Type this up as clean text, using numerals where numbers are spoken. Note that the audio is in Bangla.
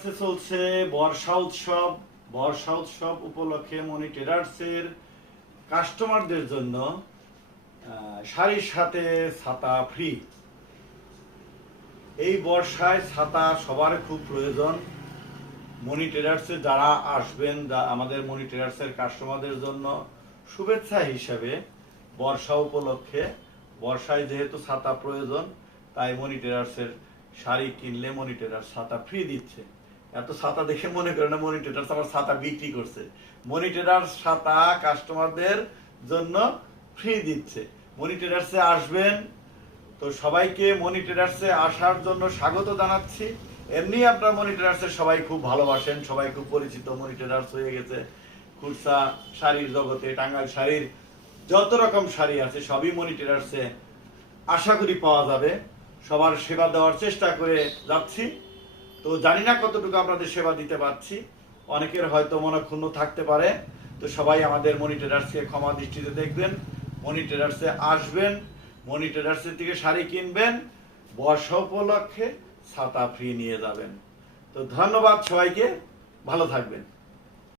ট্রেডার্সে চলছে বর্ষা উৎসব উপলক্ষে মনি ট্রেডার্সের কাস্টমারদের জন্য শাড়ির সাথে ছাতা ফ্রি। এই বর্ষায় ছাতা সবার খুব প্রয়োজন। মনি ট্রেডার্সে যারা আসবেন, আমাদের মনি ট্রেডার্সের কাস্টমারদের জন্য শুভেচ্ছা হিসাবে বর্ষা উপলক্ষে, বর্ষায় যেহেতু ছাতা প্রয়োজন, তাই মনি ট্রেডার্সের শাড়ি কিনলে মনি ট্রেডার্স ছাতা ফ্রি দিচ্ছে। এত ছাতা দেখে মনে করে না মনি ট্রেডার্স আবার ছাতা বিক্রি করছে। মনি ট্রেডার্স ছাতা কাস্টমারদের জন্য ফ্রি দিচ্ছে। মনি ট্রেডার্সে আসবেন, তো সবাইকে মনি ট্রেডার্সে আসার জন্য স্বাগত জানাচ্ছি। এমনি আপনার মনি ট্রেডার্সের সবাই খুব ভালোবাসেন, সবাই খুব পরিচিত। মনি ট্রেডার্স হয়ে গেছে খুরসা শাড়ির জগতে, টাঙ্গাইল শাড়ির যত রকম শাড়ি আছে সবই মনি ট্রেডার্সে আশা করি পাওয়া যাবে। সবার সেবা দেওয়ার চেষ্টা করে যাচ্ছি। তো জানি না কতটুকু আপনাদের সেবা দিতে পারছি, অনেকের হয়তো মনক্ষুণ্ণ থাকতে পারে। তো সবাই আমাদের মনি ট্রেডার্সকে ক্ষমা দৃষ্টিতে দেখবেন, মনি ট্রেডার্সে আসবেন, মনি ট্রেডার্সের থেকে শাড়ি কিনবেন, বর্ষা উপলক্ষে ছাতা ফ্রি নিয়ে যাবেন। তো ধন্যবাদ সবাইকে, ভালো থাকবেন।